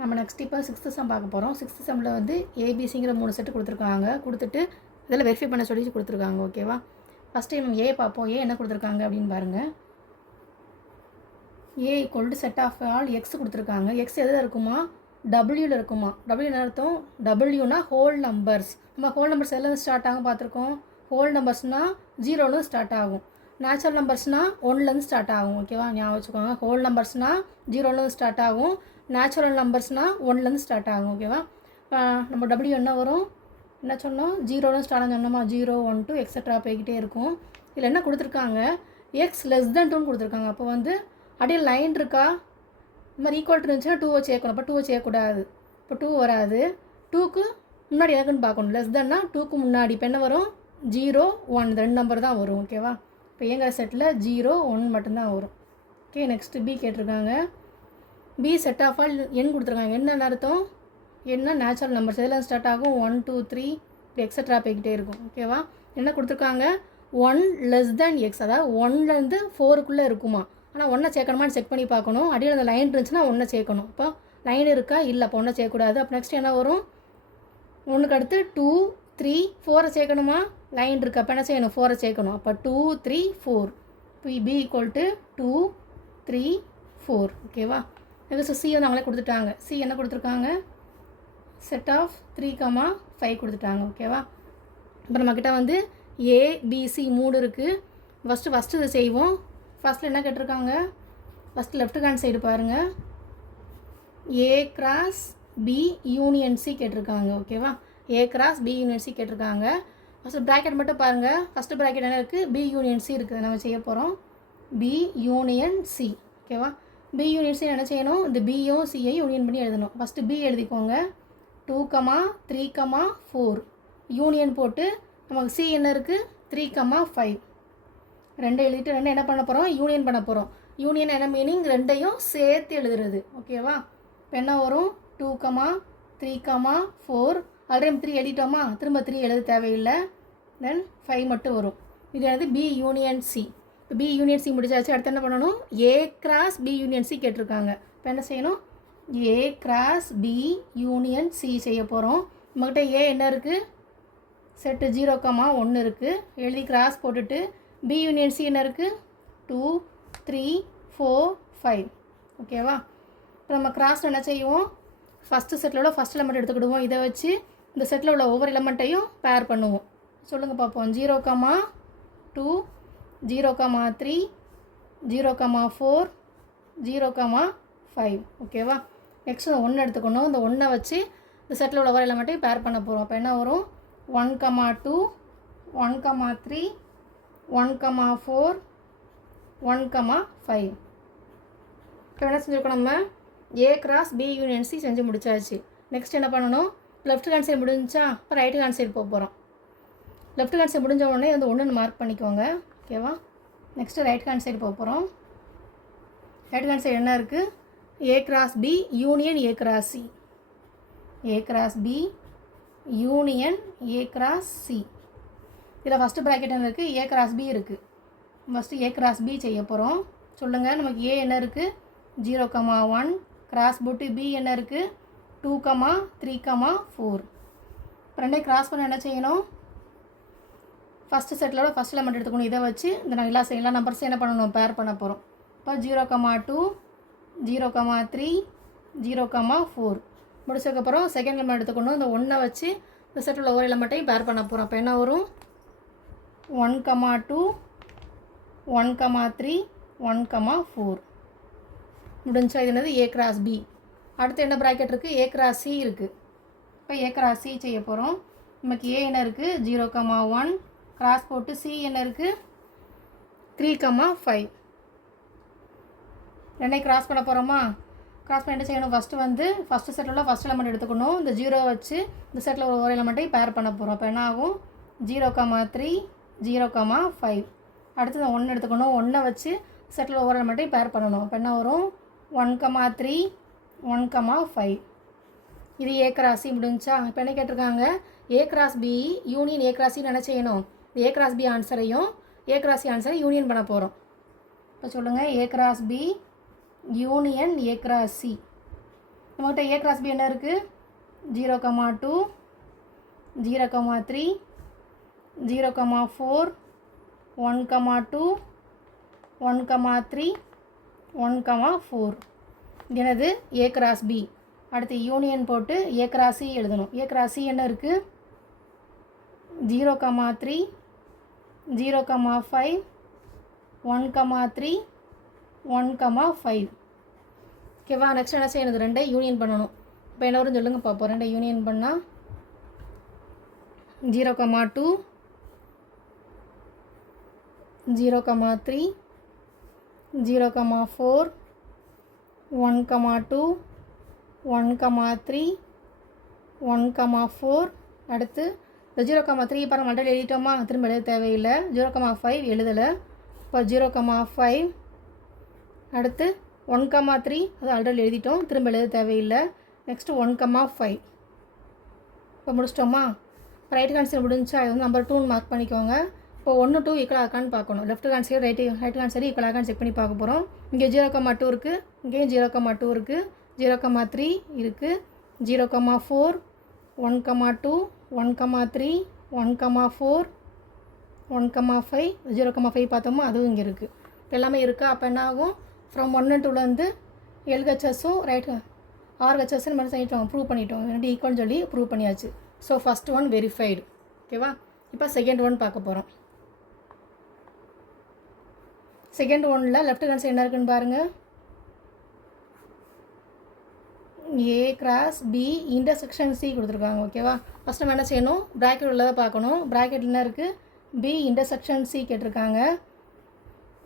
நம்ம நெக்ஸ்ட் இப்போ 6th some பார்க்க போகிறோம். 6th சம்மில் வந்து ஏபிசிங்கிற 3 செட்டு கொடுத்துருக்காங்க. கொடுத்துட்டு இதில் வெரிஃபை பண்ண சொல்லி கொடுத்துருக்காங்க. ஓகேவா? ஃபஸ்ட்டு நம்ம ஏ பார்ப்போம். ஏ என்ன கொடுத்துருக்காங்க அப்படின்னு பாருங்கள். A equal to set of all X கொடுத்துருக்காங்க. எக்ஸ் எதில் இருக்குமா? டபிள்யூவில் இருக்குமா? டபிள்யூ என்ன அர்த்தம்? டபிள்யூனா ஹோல் நம்பர்ஸ். நம்ம ஹோல் நம்பர்ஸ் எல்லாம் ஸ்டார்ட் ஆகும் பார்த்துருக்கோம். ஹோல் நம்பர்ஸ்னால் 0லேருந்து ஸ்டார்ட் ஆகும். நேச்சுரல் நம்பர்ஸ்னால் 1லேருந்து ஸ்டார்ட் ஆகும். ஓகேவா? ஞாபகம் வச்சுக்கோங்க. ஹோல் நம்பர்ஸ்னால் 0லேருந்து ஸ்டார்ட் ஆகும். நேச்சுரல் நம்பர்ஸ்னால் 1லேருந்து ஸ்டார்ட் ஆகும். ஓகேவா? நம்ம டபிள்யூ என்ன வரும்? என்ன சொன்னோம்? 0லேருந்து ஸ்டார்ட் ஆகும் சொன்னோமா? 0 1 2 எக்ஸட்ரா போய்கிட்டே இருக்கும். இதில் என்ன கொடுத்துருக்காங்க? எக்ஸ் லெஸ் தென் 2ன்னு கொடுத்துருக்காங்க. அப்போ வந்து அப்படியே லைன் இருக்கா? இந்த மாதிரி ஈக்குவல் இருந்துச்சுன்னா 2 சேர்க்கணும். இப்போ 2 சேர்க்கக்கூடாது. இப்போ 2 வராது. 2க்கு முன்னாடி எனக்குன்னு பார்க்கணும். லெஸ் தென்னா 2க்கு முன்னாடி இப்போ என்ன வரும்? 0 1 இந்த 2 நம்பர் தான் வரும். ஓகேவா? இப்போ ஏங்கிற செட்டில் 0 1 மட்டும்தான் வரும். ஓகே, நெக்ஸ்ட்டு பி கேட்டிருக்காங்க. பி செட் ஆஃப் ஆல் எண் கொடுத்துருக்காங்க. என்ன அர்த்தம்? என்ன நேச்சுரல் நம்பர்ஸ் இதெல்லாம் ஸ்டார்ட் ஆகும் 1 2 3 இப்போ எக்ஸட்ரா போய்கிட்டே இருக்கும். ஓகேவா? என்ன கொடுத்துருக்காங்க? 1 லெஸ் தென் எக்ஸ், அதாவது 1லேருந்து 4க்குள்ளே இருக்குமா? ஆனால் 1 சேர்க்கணுமான்னு செக் பண்ணி பார்க்கணும். அடியில் அந்த லைன் இருந்துச்சுன்னா 1 சேர்க்கணும். இப்போ லைன் இருக்கா? இல்லை. அப்போ 1 சேர்க்கக்கூடாது. அப்போ நெக்ஸ்ட் என்ன வரும்? 1க்கு அடுத்து 2 3 4 சேர்க்கணுமா? லைன் இருக்குது. அப்போ என்ன செய்யணும்? 4 சேர்க்கணும். அப்போ 2 3 4. இப்போ பி ஈக்குவல் டு 2 3 4. ஓகேவா? நெக்ஸ்ட் சி வந்து அவங்களே கொடுத்துட்டாங்க. சி என்ன கொடுத்துருக்காங்க? செட் ஆஃப் 3 5 கொடுத்துட்டாங்க. ஓகேவா? இப்போ நம்மக்கிட்ட வந்து ஏபிசி 3 இருக்குது. ஃபஸ்ட்டு இதை செய்வோம். ஃபஸ்ட்டில் என்ன கேட்டிருக்காங்க? ஃபஸ்ட்டு லெஃப்ட் ஹேண்ட் சைடு பாருங்கள். A cross B union C கேட்டிருக்காங்க. ஓகேவா? A cross B union C கேட்டிருக்காங்க. ஃபஸ்ட்டு ப்ராக்கெட் மட்டும் பாருங்கள். ஃபஸ்ட்டு ப்ராக்கெட் என்ன இருக்குது? பி யூனியன் சி இருக்குது. நம்ம செய்ய போகிறோம் பி யூனியன் சி. ஓகேவா? பி யூனியன் சி என்ன செய்யணும்? இந்த பியும் சியை யூனியன் பண்ணி எழுதணும். ஃபஸ்ட்டு பி எழுதிக்கோங்க. 2 3 4 யூனியன் போட்டு நமக்கு சி என்ன இருக்குது? 3 5 ரெண்டு எழுதிட்டு ரெண்டு என்ன பண்ண போகிறோம்? யூனியன் பண்ண போகிறோம். யூனியன் என்ன மீனிங்? ரெண்டையும் சேர்த்து எழுதுறது. ஓகேவா? இப்போ என்ன வரும்? 2 3 4 ஆல்ரெடி 3 எழுதிட்டோமா? திரும்ப 3 எழுத தேவையில்லை. தென் 5 மட்டும் வரும். இது வந்து பி யூனியன் சி. இப்போ பி யூனியன் சி முடிச்சாச்சு. அடுத்து என்ன பண்ணணும்? A cross B union C கேட்டிருக்காங்க. இப்போ என்ன செய்யணும்? A cross B union C செய்ய போகிறோம். நம்மக்கிட்ட ஏ என்ன இருக்குது? செட்டு 0 1 இருக்குது. எழுதி கிராஸ் போட்டுட்டு பி யூனியன் சி என்ன இருக்குது? 2 3 4 5. ஓகேவா? இப்போ நம்ம கிராஸ் என்ன செய்வோம்? ஃபஸ்ட்டு செட்டில் உள்ள ஃபஸ்ட் எலமெண்ட் எடுத்துக்கிடுவோம். இதை வச்சு இந்த செட்டில் உள்ள ஒவ்வொரு எலமெண்ட்டையும் பேர் பண்ணுவோம். சொல்லுங்கள் பார்ப்போம். 0 2 0 3 0 4 0 5. ஓகேவா? நெக்ஸ்ட் இந்த 1 எடுத்துக்கணும். இந்த 1 வச்சு இந்த செட்டில் உள்ள ஒவ்வொரு எலமெண்ட்டையும் பேர் பண்ண போகிறோம். அப்போ என்ன வரும்? 1 2 1 3 1 4 1 5. இப்போ என்ன செஞ்சுருக்கோம்? நம்ம A cross B union C செஞ்சு முடிச்சாச்சு. நெக்ஸ்ட் என்ன பண்ணணும்? லெஃப்ட் ஹேண்ட் சைடு முடிஞ்சா இப்போ ரைட் ஹேண்ட் சைடு போக போகிறோம். லெஃப்ட் ஹேண்ட் சைடு முடிஞ்ச உடனே வந்து 1 மார்க் பண்ணிக்கோங்க. ஓகேவா? நெக்ஸ்ட்டு ரைட் ஹேண்ட் சைடு போக போகிறோம். ரைட் ஹேண்ட் சைடு என்ன இருக்குது? A cross B union A cross C. A cross B union A cross C. இதில் ஃபஸ்ட்டு ப்ராக்கெட் என்ன இருக்குது? ஏ கிராஸ் பி இருக்குது. ஃபஸ்ட்டு ஏ கிராஸ் பி செய்ய போகிறோம். சொல்லுங்கள். நமக்கு ஏ என்ன இருக்குது? 0 1. கிராஸ் போட்டு பி என்ன இருக்குது? 2 3 4. ரெண்டே கிராஸ் பண்ண என்ன செய்யணும்? ஃபஸ்ட்டு செட்டிலோட ஃபஸ்ட் எலமெண்ட் எடுத்துக்கணும். இதை வச்சு இந்த எல்லா நம்பர்ஸும் என்ன பண்ணணும்? பேர் பண்ண போகிறோம். இப்போ 0 2 0 3 0 4 முடிச்சதுக்கப்புறம் செகண்ட் எலமெண்ட் எடுத்துக்கணும். இந்த 1 வச்சு இந்த செட்டில் ஒவ்வொரு எலமெண்ட்டையும் பேர் பண்ண போகிறோம். அப்போ என்ன வரும்? 1 2 1 3 1 4 முடிஞ்சா. இது என்னது? A cross B. அடுத்து என்ன ப்ராக்கெட் இருக்குது? ஏ கிராஸ் சி இருக்குது. இப்போ ஏ கிராஸ் சி செய்ய போகிறோம். நமக்கு ஏ என்ன இருக்குது? 0 1. கிராஸ் போட்டு சி என்ன இருக்குது? 3 5. ரெண்டையும் கிராஸ் பண்ண போகிறோமா? கிராஸ் பண்ணி என்ன செய்யணும்? ஃபஸ்ட்டு வந்து ஃபஸ்ட்டு செட்டில் ஃபஸ்ட் எலமெண்ட் எடுத்துக்கணும். இந்த 0 வச்சு இந்த செட்டில் ஒரு எலமெண்ட்டையும் பேர் பண்ண போகிறோம். அப்போ என்ன ஆகும்? 0 3 0 5. அடுத்து இந்த 1 எடுத்துக்கணும். 1 வச்சு செட்டில் ஒவ்வொரு எலமெண்ட்டையும் பேர் பண்ணணும். அப்போ என்ன வரும்? 1 3 1 5. இது ஏ கிராஸ் சி முடிஞ்சா. இப்போ என்ன கேட்டிருக்காங்க? A cross B union A cross சின்னு என்ன செய்யணும்? ஏ கிராஸ் பி ஆன்சரையும் ஏ கிராஸ் சி ஆன்சரையும் யூனியன் பண்ண போகிறோம். இப்போ சொல்லுங்கள். A cross B union A cross C. நம்மகிட்ட ஏ கிராஸ் பி என்ன இருக்குது? 0,2 0,3 0,4 1,2 1,3 1,4 எனது ஏ கிராஸ் பி. அடுத்து யூனியன் போட்டு ஏ கிராஸ் சி எழுதணும். ஏ கிராஸ் சி என்ன இருக்குது? 0,3 0,5 1,3 1,5. ஓகேவா? நெக்ஸ்ட் என்ன செய்யணும்? ரெண்டை யூனியன் பண்ணணும். இப்போ என்ன வரும்னு சொல்லுங்கள் பார்ப்போம். ரெண்டை யூனியன் பண்ணால் 0,2 0,3 0,4 1,2 1,3 1,4. அடுத்து இந்த 0,3 பாருங்கள் ஆல்ரெடி எழுதிட்டோமா? திரும்ப எழுத தேவையில்லை. 0,5 எழுதலை. இப்போ 0,5. அடுத்து 1,3 அது ஆல்ரெடி எழுதிட்டோம், திரும்ப எழுத தேவையில்லை. நெக்ஸ்ட்டு 1,5. இப்போ முடிச்சிட்டோமா? ரைட் ஹேண்ட் சைடு முடிஞ்சா அது வந்து நம்பர் 2 மார்க் பண்ணிக்கோங்க. இப்போ 1 2 ஈக்குவல் ஆகான்னு பார்க்கணும். Left hand side right hand side equal ஆகான்னு செக் பண்ணி பார்க்க போகிறோம். இங்கே 0,2 இருக்குது, இங்கேயும் 0,2 இருக்குது, 0,3 இருக்குது, 0,4 1,2 1,3 1,4 1,5 0,5 பார்த்தோமா? அதுவும் இங்கே இருக்குது. எல்லாமே இருக்கா? அப்போ என்ன ஆகும்? ஃப்ரம் 1 and 2லேருந்து எல்ஹெச்எஸும் ரைட் ஆர்ஹெச்எஸ்ன்னு நம்ம பண்ணிட்டோம், ப்ரூவ் பண்ணிட்டோம். ரெண்டு ஈக்குவல்னு சொல்லி ப்ரூவ் பண்ணியாச்சு. So first one verified. ஓகேவா? இப்போ செகண்ட் ஒன் பார்க்க போகிறோம். செகண்ட் ஒன்னில் லெஃப்ட் ஹேண்ட் சைடு என்ன இருக்குன்னு பாருங்கள். A cross B intersection C கொடுத்துருக்காங்க. ஓகேவா? ஃபஸ்ட் நம்ம என்ன செய்யணும்? ப்ராக்கெட் உள்ளதை பார்க்கணும். ப்ராக்கெட் என்ன இருக்குது? பி இன்டர்செக்ஷன் சி கேட்டிருக்காங்க.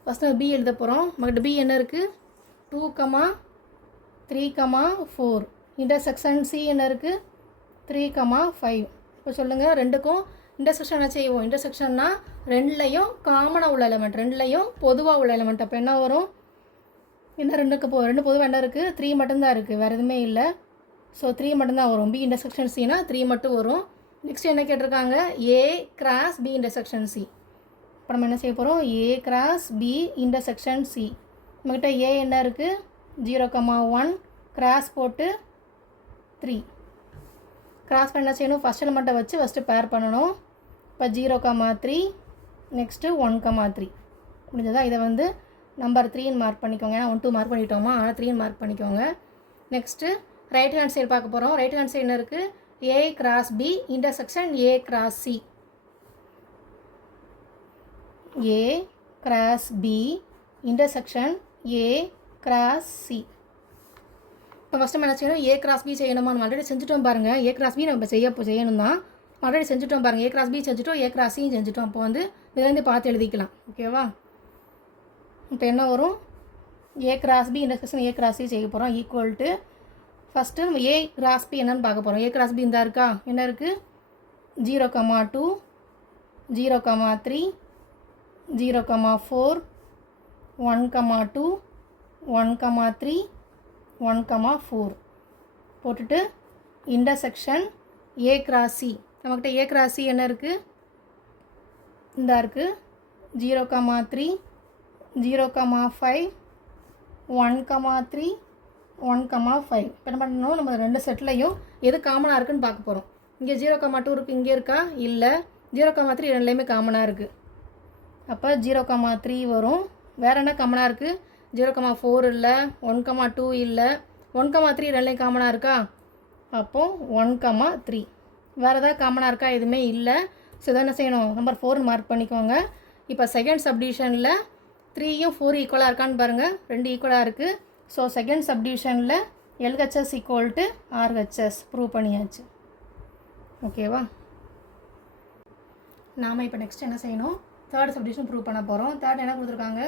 ஃபஸ்ட்டு பி எழுத போகிறோம். நம்மகிட்ட பி என்ன இருக்குது? 2,3,4. இன்டர்செக்ஷன் சி என்ன இருக்குது? 3,5. இப்போ சொல்லுங்கள், ரெண்டுக்கும் இன்டர்செக்ஷன் என்ன செய்வோம்? இன்டர்செக்ஷன்னா ரெண்டுலேயும் காமனாக உள்ள எலிமெண்ட், ரெண்டுலேயும் பொதுவாக உள்ள எலிமெண்ட். அப்போ என்ன வரும்? என்ன ரெண்டு பொதுவாக என்ன இருக்குது? 3 மட்டும்தான் இருக்குது, வேறு எதுவுமே இல்லை. ஸோ 3 மட்டும்தான் வரும். பி இன்டர்செக்ஷன் சினா 3 மட்டும் வரும். நெக்ஸ்ட் என்ன கேட்டிருக்காங்க? A cross B intersection C. இப்போ நம்ம என்ன செய்ய போகிறோம்? A cross B intersection C. நம்மக்கிட்ட ஏ என்ன இருக்குது? 0,1 கிராஸ் போட்டு 3. கிராஸ் பண்ண செய்யணும், ஃபஸ்ட் எலிமெண்ட்டை வச்சு ஃபஸ்ட்டு பேர் பண்ணணும். இப்போ 0,3 நெக்ஸ்ட்டு 1,3 முடிஞ்சதா? இதை வந்து நம்பர் 3 மார்க் பண்ணிக்கோங்க. ஏன்னா 1 2 மார்க் பண்ணிட்டோமா? ஆனால் 3 மார்க் பண்ணிக்கோங்க. நெக்ஸ்ட்டு ரைட் ஹேண்ட் சைடு பார்க்க போகிறோம். ரைட் ஹேண்ட் சைடு என்ன இருக்குது? A cross B intersection A cross C. A cross B intersection A cross C. இப்போ ஃபஸ்ட்டு நம்ம என்ன செய்யணும்? ஏ கிராஸ் பி செய்யணுமா? நம்ம ஆல்ரெடி செஞ்சுட்டோம் பாருங்கள். ஏ கிராஸ் பி நம்ம செய்யணும் தான், ஆல்ரெடி செஞ்சுட்டோம் பாருங்கள். ஏ கிராஸ் பி செஞ்சுட்டோம், ஏ கிராஸ் சியும் செஞ்சுட்டோம். அப்போ வந்து இதுலேருந்து பார்த்து எழுதிக்கலாம். ஓகேவா? இப்போ என்ன வரும்? A cross B intersection A cross C செய்ய போகிறோம். ஈக்குவல் டு ஃபஸ்ட்டு நம்ம ஏ கிராஸ் பி என்னன்னு பார்க்க போகிறோம். ஏ கிராஸ் பி இந்த இருக்கா? என்ன இருக்குது? 0,2 0,3 0,4 1,2 1,3 1,4 போட்டுட்டு இன்டர்செக்ஷன் ஏ கிராஸ் சி. நம்மக்கிட்ட ஏ கிராஸ் சி என்ன இருக்குது? இந்த இருக்குது 0,3 0,5 1,3 1,5. இப்போ என்ன பண்ணணும்? நம்ம ரெண்டு செட்லையும் எது காமனாக இருக்குதுன்னு பார்க்க போகிறோம். இங்கே 0,2 இருக்குது, இங்கே இருக்கா? இல்லை. 0,3 ரெண்டுலேயுமே காமனாக இருக்குது. அப்போ 0,3 வரும். வேறு என்ன காமனாக இருக்குது? 0,4 இல்லை, 1,2 இல்லை, 1,3 ரெண்டுலேயும் காமனாக இருக்கா? அப்போது 1,3. வேறு ஏதாவது காமனாக இருக்கா? எதுவுமே இல்லை. ஸோ இதை என்ன செய்யணும்? நம்பர் 4 மார்க் பண்ணிக்கோங்க. இப்போ செகண்ட் சப்டிவிஷனில் 3யும் 4 ஈக்குவலாக இருக்கான்னு பாருங்கள். 2 ஈக்குவலாக இருக்குது. ஸோ செகண்ட் சப்டிவிஷனில் LHS equal to RHS prove பண்ணியாச்சு. ஓகேவா? நாம் இப்போ நெக்ஸ்ட் என்ன செய்யணும்? தேர்ட் சப்டிவிஷன் ப்ரூவ் பண்ண போகிறோம். தேர்ட் என்ன கொடுத்துருக்காங்க?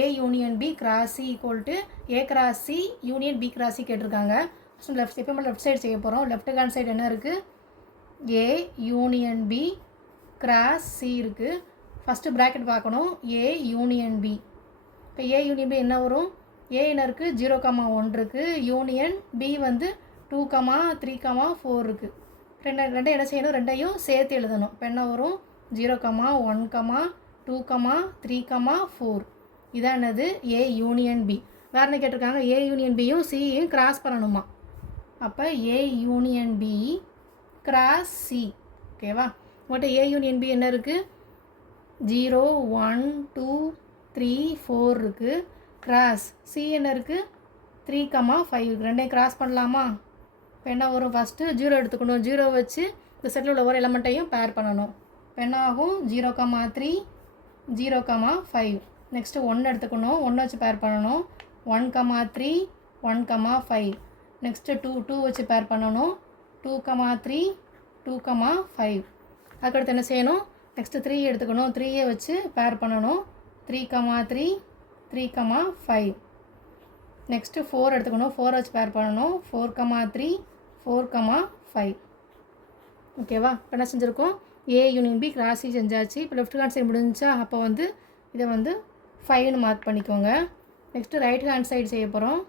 A union B cross C equal to A cross C union B cross C கேட்டிருக்காங்க. ஃபஸ்ட் லெஃப்ட் சைடு செய்ய போகிறோம். லெஃப்ட் ஹேண்ட் சைடு என்ன இருக்குது? A union B cross C இருக்குது. ஃபஸ்ட்டு ப்ராக்கெட் பார்க்கணும். A union B. இப்போ ஏ யூனியன் பி என்ன வரும்? ஏ என்ன இருக்குது? 0,1 இருக்குது. யூனியன் பி வந்து 2,3,4 இருக்குது. ரெண்டையும் என்ன செய்யணும்? ரெண்டையும் சேர்த்து எழுதணும். இப்போ என்ன வரும்? 0,1, 2,3,4. இதான் என்னது? A union B. வேறு என்ன கேட்டிருக்காங்க? ஏ யூனியன் பியும் சியும் கிராஸ் பண்ணணுமா? அப்போ A union B cross C. ஓகேவா? உங்கள்கிட்ட ஏ யூனியன் பி என்ன இருக்குது? 0 1 2 3 4 இருக்குது. கிராஸ் சி என்ன இருக்குது? 3, 5 இருக்குது. ரெண்டையும் கிராஸ் பண்ணலாமா? இப்போ என்ன வரும்? ஃபஸ்ட்டு 0 எடுத்துக்கணும். 0 வச்சு இந்த செட்டில் உள்ள ஒரு எலமெண்ட்டையும் பேர் பண்ணணும். இப்போ என்ன ஆகும்? 0, 3 0, 5. நெக்ஸ்ட்டு 1 எடுத்துக்கணும். 1 வச்சு பேர் பண்ணணும். 1, 3 1, 5. நெக்ஸ்ட்டு 2 வச்சு பேர் பண்ணணும். 2, 3 2, 5. அதுக்கடுத்து என்ன செய்யணும்? நெக்ஸ்ட்டு 3 எடுத்துக்கணும். 3 வச்சு பேர் பண்ணணும். 3, 3 3, 5. நெக்ஸ்ட்டு 4 எடுத்துக்கணும். 4 வச்சு பேர் பண்ணணும். 4, 3 4, 5. ஓகேவா? இப்போ என்ன செஞ்சுருக்கோம்? A union B cross C செஞ்சாச்சு. இப்போ லெஃப்ட் ஹேண்ட் சைடு முடிஞ்சா அப்போ வந்து இதை வந்து 5ன்னு மார்க் பண்ணிக்கோங்க. நெக்ஸ்ட்டு ரைட் ஹேண்ட் சைடு செய்ய போகிறோம்.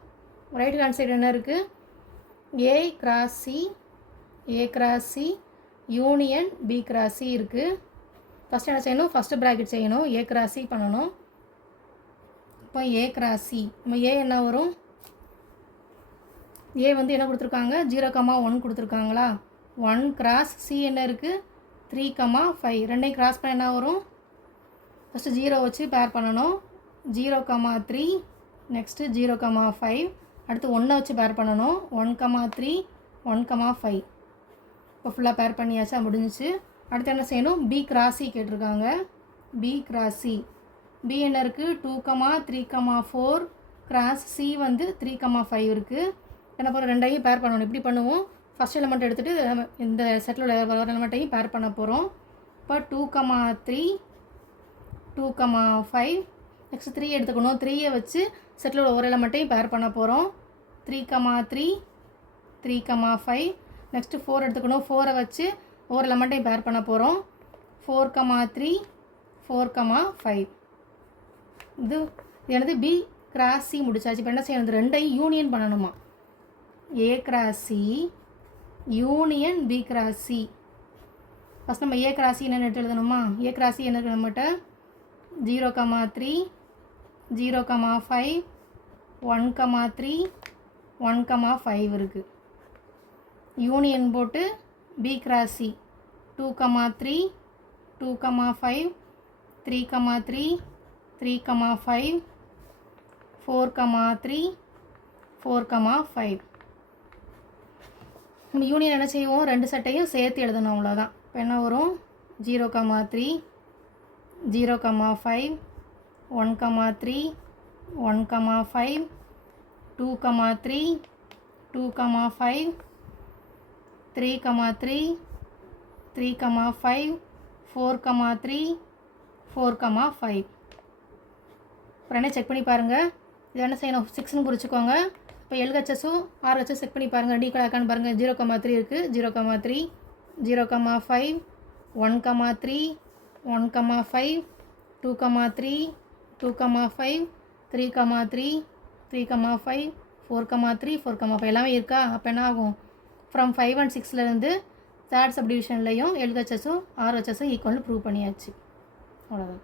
ரைட் ஹேண்ட் சைடு என்ன இருக்குது? A cross C union B cross C இருக்குது. ஃபஸ்ட்டு என்ன செய்யணும்? ஃபஸ்ட்டு ப்ராக்கெட் செய்யணும். ஏ கிராஸ் சி பண்ணணும். இப்போ ஏ கிராஸ் சி நம்ம ஏ என்ன வரும்? ஏ வந்து என்ன கொடுத்துருக்காங்க? 0, 1 கொடுத்துருக்காங்களா? 1 கிராஸ் சி என்ன இருக்குது? 3, 5. ரெண்டையும் கிராஸ் பண்ண என்ன வரும்? ஃபஸ்ட்டு 0 வச்சு பேர் பண்ணணும். 0, 3 நெக்ஸ்ட்டு 0, 5. அடுத்து 1 வச்சு பேர் பண்ணணும். 1, 3 1, 5. இப்போ ஃபுல்லாக பேர் பண்ணியாச்சா? முடிஞ்சிச்சு. அடுத்து என்ன செய்யணும்? பி கிராஸ் சி கேட்டிருக்காங்க. பி கிராஸ் சி பி என்ன இருக்குது? 2, 3, 4. கிராஸ் சி வந்து 3, 5 இருக்குது. என்ன பண்ணுறோம்? ரெண்டையும் பேர் பண்ணணும். எப்படி பண்ணுவோம்? ஃபஸ்ட் எலிமெண்ட் எடுத்துகிட்டு இந்த செட்டில் உள்ள ஒரு எலிமெண்ட்டையும் பேர் பண்ண போகிறோம். இப்போ 2, 3 2, 5. நெக்ஸ்ட் 3 எடுத்துக்கணும். 3 வச்சு செட்டில் உள்ள ஒரு எலிமெண்ட்டையும் பேர் பண்ண போகிறோம். 3, 3 3, 5. நெக்ஸ்ட்டு 4 எடுத்துக்கணும். 4 வச்சு ஒரு எலிமெண்ட்டையும் பேர் பண்ண போகிறோம். 4, 3 4, 5. இது எனது பி கிராஸ் சி முடிச்சாச்சு. இப்போ என்ன செய்யணும்? ரெண்டையும் யூனியன் பண்ணணுமா? A cross C union B cross C. First நம்ம ஏ கிராஸ் சி என்னென்னு எடுத்து எழுதணுமா? ஏ கிராஸ் சி என்ன இருக்குது நம்மகிட்ட? 0, 3 0, 5 1, 3 1, 5 இருக்குது. யூனியன் போட்டு பி கிராஸ் சி 2, 3 2, 5 3, 3 3, 5 4, 3 4, 5. நம்ம யூனியன் என்ன செய்வோம்? ரெண்டு செட்டையும் சேர்த்து எழுதணும். அவ்வளோதான். இப்போ என்ன வரும்? 0, 3 0, 5 1, 3 1, 5 2, 3 2, 5 3, 3 3, 5 4, 3 4, 5. அப்புறம் என்ன செக் பண்ணி பாருங்கள். இது என்ன செய்யணும்? 6ன்னு குறிச்சிக்கோங்க. இப்போ எல்ஹெச்எஸும் ஆர்ஹெச்எஸ் செக் பண்ணி பாருங்கள். ரெடி கணக்கான்னு பாருங்கள். 0, 3 இருக்குது. 0, 3 0, 5 1, 3 1, 5 2, 3 2, 5 3, 3 3, 5 4, 3 4, 5 எல்லாமே இருக்கா? அப்போ என்ன ஆகும்? ஃப்ரம் 5 and 6லேருந்து தேர்ட் சப்டிவிஷன்லையும் எல்ஹெச்எஸும் ஆர்ஹெச்எஸும் ஈக்குவல்னு ப்ரூவ் பண்ணியாச்சு. அவ்வளோதான்.